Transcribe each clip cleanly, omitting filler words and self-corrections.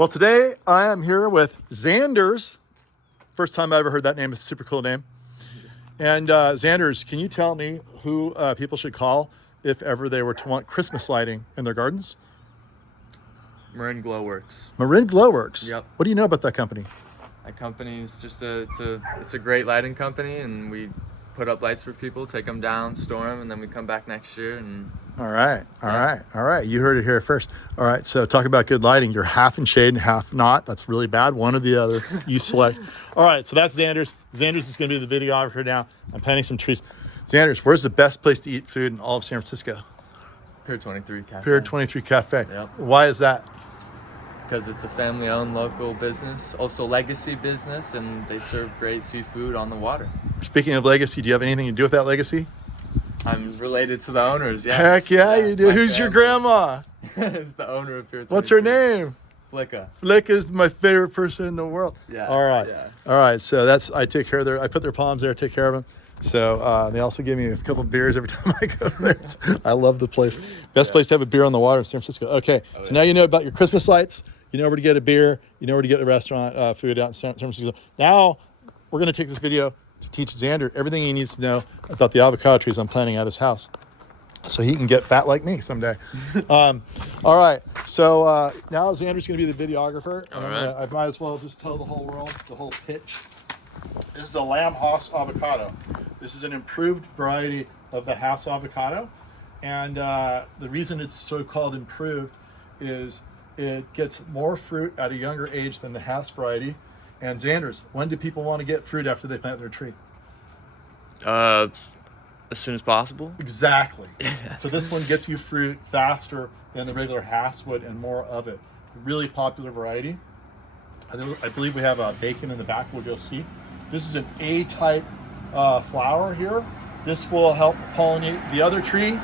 Well, today I am here with Xander's. First time I ever heard that name. It's a super cool name. And Xander's, can you tell me who people should call if ever they were to want Christmas lighting in their gardens? Marin Glowworks. Marin Glowworks. Yep. What do you know about that company? That company is just it's a great lighting company, and we put up lights for people, take them down, store them, and then we come back next year. And All right. You heard it here first. All right, so talk about good lighting. You're half in shade and half not. That's really bad. One or the other. You select. All right, so that's Xander's. Xander's is going to be the videographer now. I'm planting some trees. Xander's, where's the best place to eat food in all of San Francisco? Pier 23 Cafe. Pier 23 Cafe. Yep. Why is that? Because it's a family-owned local business, also legacy business, and they serve great seafood on the water. Speaking of legacy, do you have anything to do with that legacy? I'm related to the owners, yes. Heck yeah, you do. Who's your grandma? The owner of Pier 23. What's her name? Flicka. Flick is my favorite person in the world. Yeah. All right. Yeah. All right. So I take care of I put their palms there, take care of them. So they also give me a couple of beers every time I go there. I love the place. Best place to have a beer on the water in San Francisco. Okay. So now you know about your Christmas lights. You know where to get a beer. You know where to get a restaurant food out in San Francisco. Now we're going to take this video to teach Xander everything he needs to know about the avocado trees I'm planting at his house, so he can get fat like me someday. All right. So now Xander's going to be the videographer. All right. I might as well just tell the whole world the whole pitch. This is a Lamb Haas avocado. This is an improved variety of the Haas avocado, and the reason it's so called improved is it gets more fruit at a younger age than the Haas variety. And Xander's, when do people want to get fruit after they plant their tree? As soon as possible. Exactly. So this one gets you fruit faster than the regular Haas would, and more of it. Really popular variety. I believe we have a bacon in the back. We'll go see. This is an A-type flower here. This will help pollinate the other tree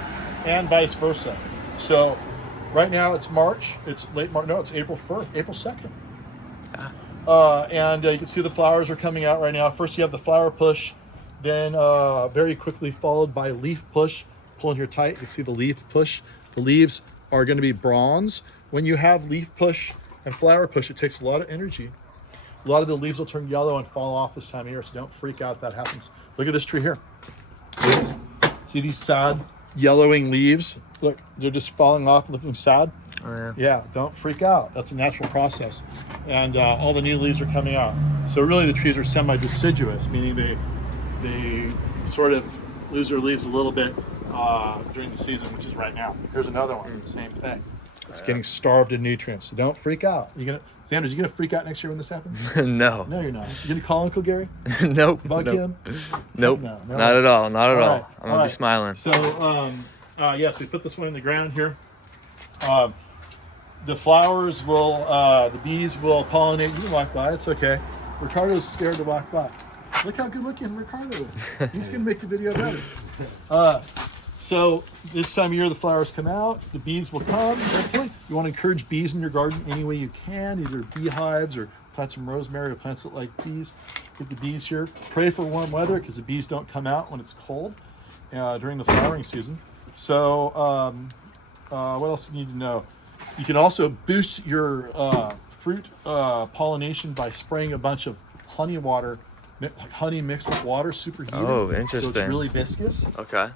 and vice versa. So right now it's March. It's late March. No, it's April 1st, April 2nd. And you can see the flowers are coming out right now. First you have the flower push, then very quickly followed by leaf push. Pulling here tight, you can see the leaf push. The leaves are going to be bronze. When you have leaf push and flower push, it takes a lot of energy. A lot of the leaves will turn yellow and fall off this time of year, so don't freak out if that happens. Look at this tree here. See these sad yellowing leaves? Look, they're just falling off, looking sad. Oh, yeah. Yeah, don't freak out. That's a natural process. And all the new leaves are coming out. So really the trees are semi-deciduous, meaning they sort of lose their leaves a little bit during the season, which is right now. Here's another one, same thing. It's getting starved in nutrients, so don't freak out. Xander, you gonna freak out next year when this happens? No. No, you're not. You gonna call Uncle Gary? Nope. Bug him? Nope. No, not at all. Not at all. Right. I'm gonna be smiling. So, yes, we put this one in the ground here. The flowers will, the bees will pollinate. You can walk by. It's okay. Ricardo's scared to walk by. Look how good looking Ricardo is. He's gonna make the video better. So this time of year, the flowers come out, the bees will come. Hopefully, you want to encourage bees in your garden any way you can, either beehives or plant some rosemary or plants that like bees. Get the bees here. Pray for warm weather because the bees don't come out when it's cold during the flowering season. So what else do you need to know? You can also boost your fruit pollination by spraying a bunch of honey water, honey mixed with water, superheated. Oh, interesting. So it's really viscous. Okay.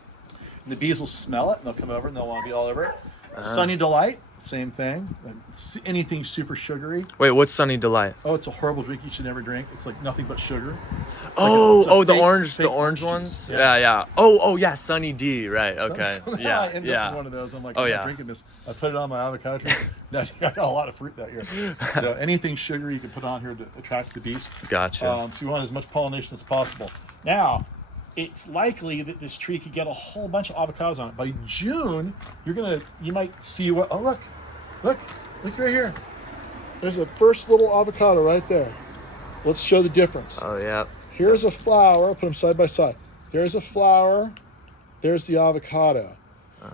And the bees will smell it, and they'll come over, and they'll want to be all over it. Sunny Delight, same thing. Anything super sugary. Wait, what's Sunny Delight? Oh, it's a horrible drink you should never drink. It's like nothing but sugar. The fake orange juice. ones. Yeah. Oh, yeah, Sunny D. Right. Okay. I ended up with one of those. I'm like, I'm not drinking this. I put it on my avocado tree. I got a lot of fruit that year. So anything sugary you can put on here to attract the bees. Gotcha. So you want as much pollination as possible. Now, it's likely that this tree could get a whole bunch of avocados on it. By June, you might see what, oh, look right here. There's a first little avocado right there. Let's show the difference. Oh, yeah. Here's a flower, put them side by side. There's a flower, there's the avocado.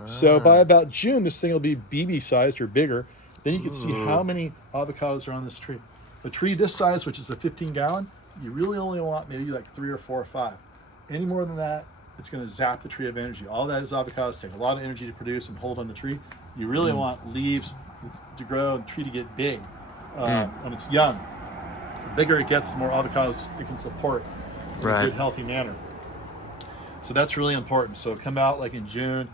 So by about June, this thing will be BB sized or bigger. Then you can see how many avocados are on this tree. The tree this size, which is a 15-gallon, you really only want maybe like 3 or 4 or 5. Any more than that, it's going to zap the tree of energy. All that is avocados take a lot of energy to produce and hold on the tree. You really want leaves to grow and the tree to get big. when it's young. The bigger it gets, the more avocados it can support in a good, healthy manner. So that's really important. So come out like in June,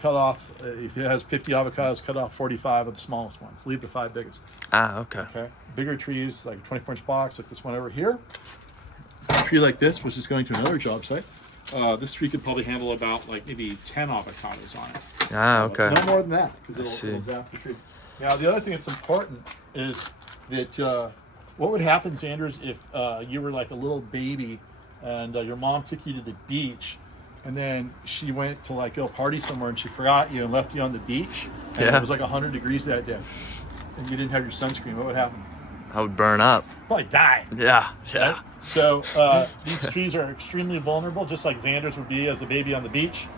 cut off, if it has 50 avocados, cut off 45 of the smallest ones. Leave the 5 biggest. Okay. Bigger trees, like a 24-inch box, like this one over here. A tree like this, which is going to another job site. This tree could probably handle about like maybe 10 avocados on it. Okay. No more than that, because it'll zap the tree. Now, the other thing that's important is that what would happen, Xanders, if you were like a little baby and your mom took you to the beach, and then she went to like go party somewhere and she forgot you and left you on the beach, and it was like 100 degrees that day, and you didn't have your sunscreen? What would happen? I would burn up. Probably die. Yeah. Right? So these trees are extremely vulnerable, just like Xanders would be as a baby on the beach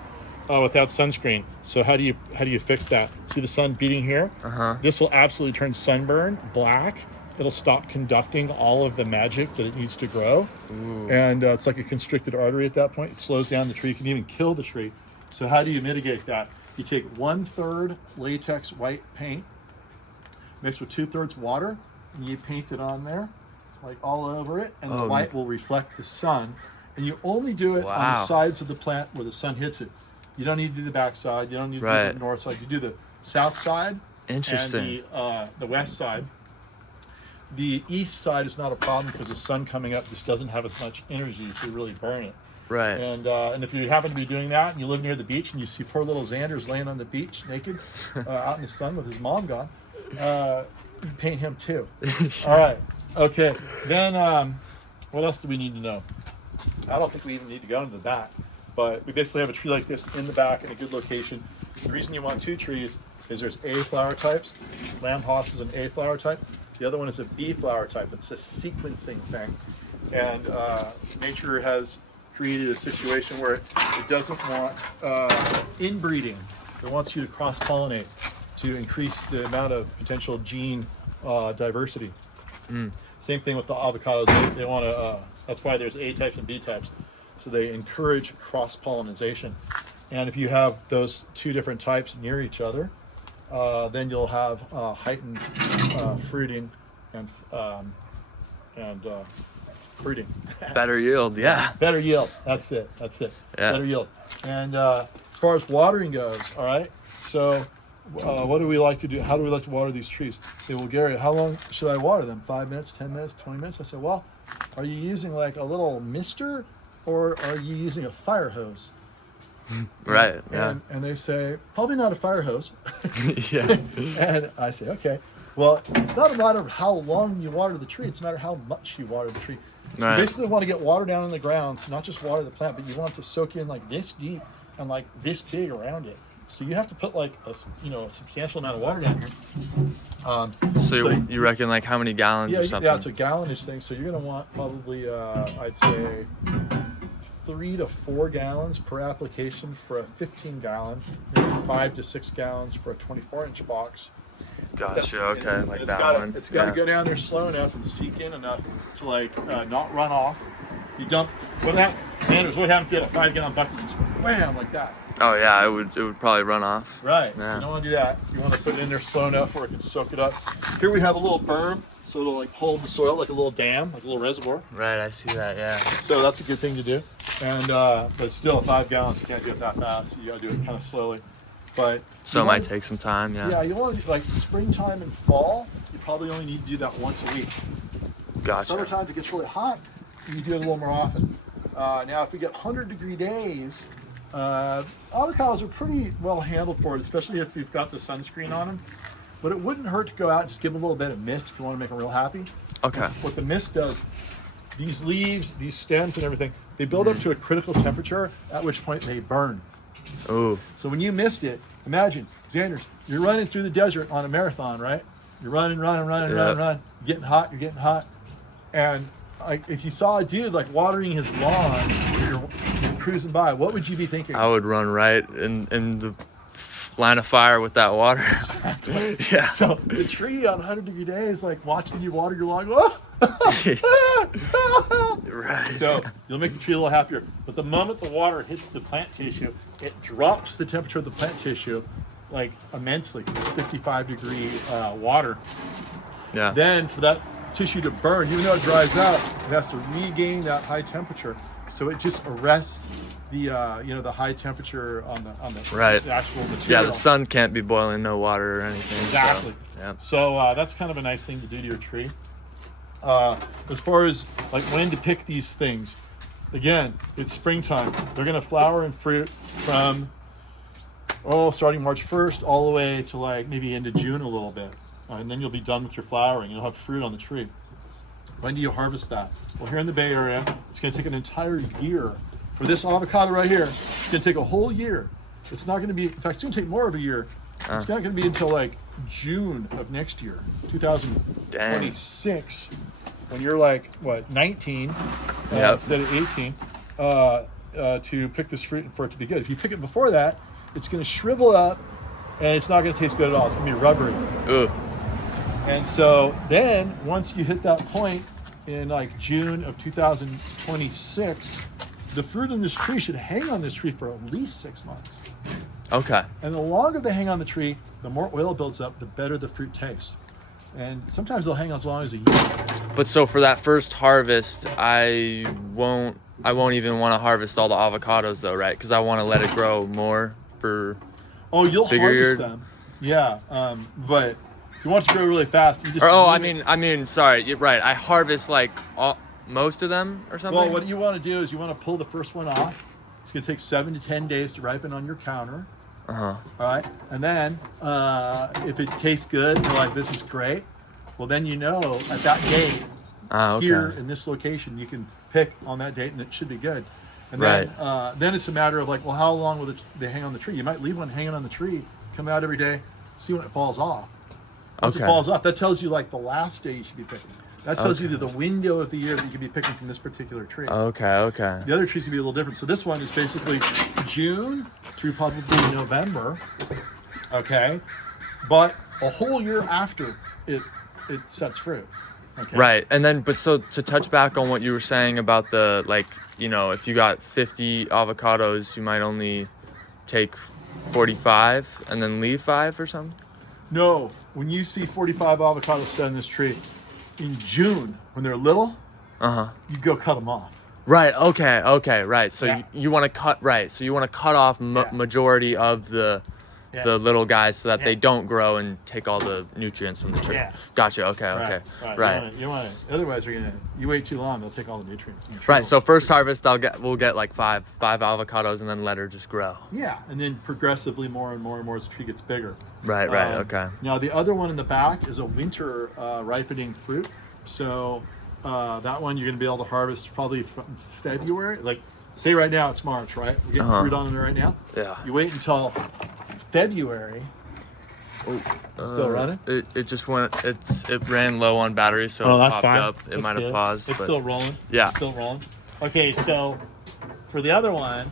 without sunscreen. So how do you fix that? See the sun beating here? This will absolutely turn sunburn black. It'll stop conducting all of the magic that it needs to grow. And it's like a constricted artery at that point. It slows down the tree. You can even kill the tree. So how do you mitigate that? You take 1/3 latex white paint, mixed with 2/3 water, and you paint it on there, like all over it, and the white will reflect the sun. And you only do it on the sides of the plant where the sun hits it. You don't need to do the back side. You don't need to do the north side. You do the south side and the west side. The east side is not a problem because the sun coming up just doesn't have as much energy to really burn it. And if you happen to be doing that and you live near the beach and you see poor little Xanders laying on the beach naked out in the sun with his mom gone, you paint him too. All right. Okay. Then what else do we need to know? I don't think we even need to go into the back, but we basically have a tree like this in the back in a good location. The reason you want 2 trees is there's A flower types. Lamb Haas is an A flower type. The other one is a B flower type. It's a sequencing thing. And nature has created a situation where it doesn't want inbreeding. It wants you to cross-pollinate to increase the amount of potential gene diversity. Same thing with the avocados. They want to, that's why there's A types and B types. So they encourage cross-pollination. And if you have those 2 different types near each other, then you'll have heightened fruiting and fruiting. Better yield, Better yield. That's it. Yeah. Better yield. And as far as watering goes, all right. So, what do we like to do? How do we like to water these trees? Say, well, Gary, how long should I water them? 5 minutes, 10 minutes, 20 minutes? I said, well, are you using like a little mister, or are you using a fire hose? And they say, probably not a fire hose. And I say, okay. Well, it's not a matter of how long you water the tree. It's a matter of how much you water the tree. You basically want to get water down in the ground, so not just water the plant, but you want it to soak in like this deep and like this big around it. So you have to put like a substantial amount of water down here. So you reckon like how many gallons or something? Yeah, it's a gallonage thing. So you're going to want probably, I'd say, 3 to 4 gallons per application for a 15-gallon, maybe 5 to 6 gallons for a 24-inch box. Gotcha. Okay, like it's that gotta, one. It's got to go down there slow enough and seek in enough to like not run off. You dump. What happens if you had a 5-gallon bucket and just wham like that? Oh yeah, it would probably run off. Right. Yeah. You don't want to do that. You want to put it in there slow enough where it can soak it up. Here we have a little berm, so it'll like hold the soil like a little dam, like a little reservoir. Right, I see that. Yeah. So that's a good thing to do. And but still, 5 gallons, you can't do it that fast. You got to do it kind of slowly. But so it might take some time. Yeah, you want to, like springtime and fall, you probably only need to do that once a week. Gotcha. Summertime, if it gets really hot, you do it a little more often. Now, if we get 100-degree days, avocados are pretty well handled for it, especially if you've got the sunscreen on them. But it wouldn't hurt to go out and just give them a little bit of mist if you want to make them real happy. Okay. What the mist does, these leaves, these stems and everything, they build up to a critical temperature, at which point they burn. Ooh. So when you missed it, imagine, Xanders, you're running through the desert on a marathon, right? You're running, getting hot. And if you saw a dude like watering his lawn, you're cruising by, what would you be thinking? I would run right in the line of fire with that water. Exactly. Yeah. So the tree on 100-degree days, like watching you water your lawn, oh! Right. So you'll make the tree a little happier. But the moment the water hits the plant tissue, it drops the temperature of the plant tissue like immensely because it's 55-degree water. Yeah. Then for that tissue to burn, even though it dries out, it has to regain that high temperature. So it just arrests the the high temperature on the Right. the actual material. Yeah, the sun can't be boiling no water or anything. Exactly. So, yeah. So that's kind of a nice thing to do to your tree. As far as like when to pick these things, again, it's springtime. They're going to flower and fruit from starting March 1st all the way to like maybe into June a little bit, and then you'll be done with your flowering. You'll have fruit on the tree. When do you harvest that? Well, here in the Bay Area, it's going to take an entire year. For this avocado right here, it's going to take a whole year. It's not going to be, in fact, it's going to take more of a year. It's not going to be until like June of next year, 2026, when you're like, what, 19 instead of 18, to pick this fruit and for it to be good. If you pick it before that, it's going to shrivel up and it's not going to taste good at all. It's going to be rubbery. Ooh. And so then once you hit that point in like June of 2026, the fruit in this tree should hang on this tree for at least 6 months. Okay. And the longer they hang on the tree, the more oil builds up, the better the fruit tastes. And sometimes they'll hang on as long as a year. But so for that first harvest, I won't even want to harvest all the avocados though, right? Because I want to let it grow more for You'll bigger harvest year. them. Yeah. But if you want it to grow really fast, you just I mean, sorry, you're right. I harvest like most of them or something. Well, what you want to do is you want to pull the first one off. It's going to take 7 to 10 days to ripen on your counter. All right. And then if it tastes good, you're like, this is great. Well, then you know at that date here in this location, you can pick on that date and it should be good. And then it's a matter of like, well, how long will they hang on the tree? You might leave one hanging on the tree, come out every day, see when it falls off. Once it falls off, that tells you like the last day you should be picking. That tells you the window of the year that you could be picking from this particular tree. Okay. The other trees can be a little different. So this one is basically June through probably November. Okay. But a whole year after it sets fruit. Okay. Right. And then, but so to touch back on what you were saying about the, like, if you got 50 avocados, you might only take 45 and then leave 5 or something? No. When you see 45 avocados set on this tree, in June, when they're little, you go cut them off. Right. Okay. Right. So you want to cut. Right. So you want to cut off majority of the little guys so that they don't grow and take all the nutrients from the tree. Yeah. Gotcha. Okay. Right. You want to. Otherwise, you wait too long, they'll take all the nutrients. Right. So first harvest, we'll get like five avocados and then let her just grow. Yeah, and then progressively more and more as the tree gets bigger. Right. Okay. Now the other one in the back is a winter ripening fruit. So that one you're going to be able to harvest probably from February. Like, say right now it's March, right? We're getting fruit on it right now. Yeah. You wait until February. Still running? It just went. It ran low on battery, so it popped up. It might have paused. It's still rolling. Yeah. It's still rolling. Okay, so for the other one,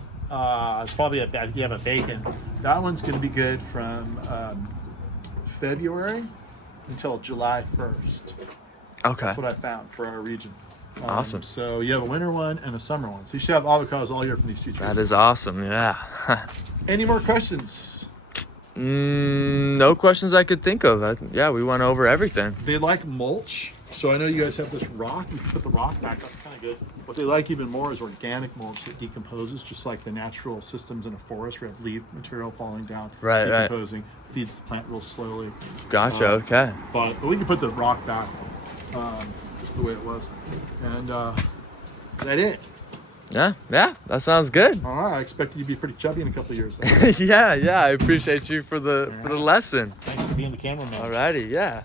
it's probably you have a bacon. That one's going to be good from February until July 1st. Okay. That's what I found for our region. Awesome. So you have a winter one and a summer one. So you should have avocados all year from these two trees. That is awesome. Yeah. Any more questions? No questions I could think of. We went over everything. They like mulch. So I know you guys have this rock. You can put the rock back. That's kind of good. What they like even more is organic mulch that decomposes, just like the natural systems in a forest where you have leaf material falling down, decomposing, feeds the plant real slowly. Gotcha. Okay. But we can put the rock back just the way it was. And is that it? Yeah, that sounds good. All right, I expect you to be pretty chubby in a couple of years. Yeah, I appreciate you for the lesson. Thanks for being the cameraman. Alrighty, yeah.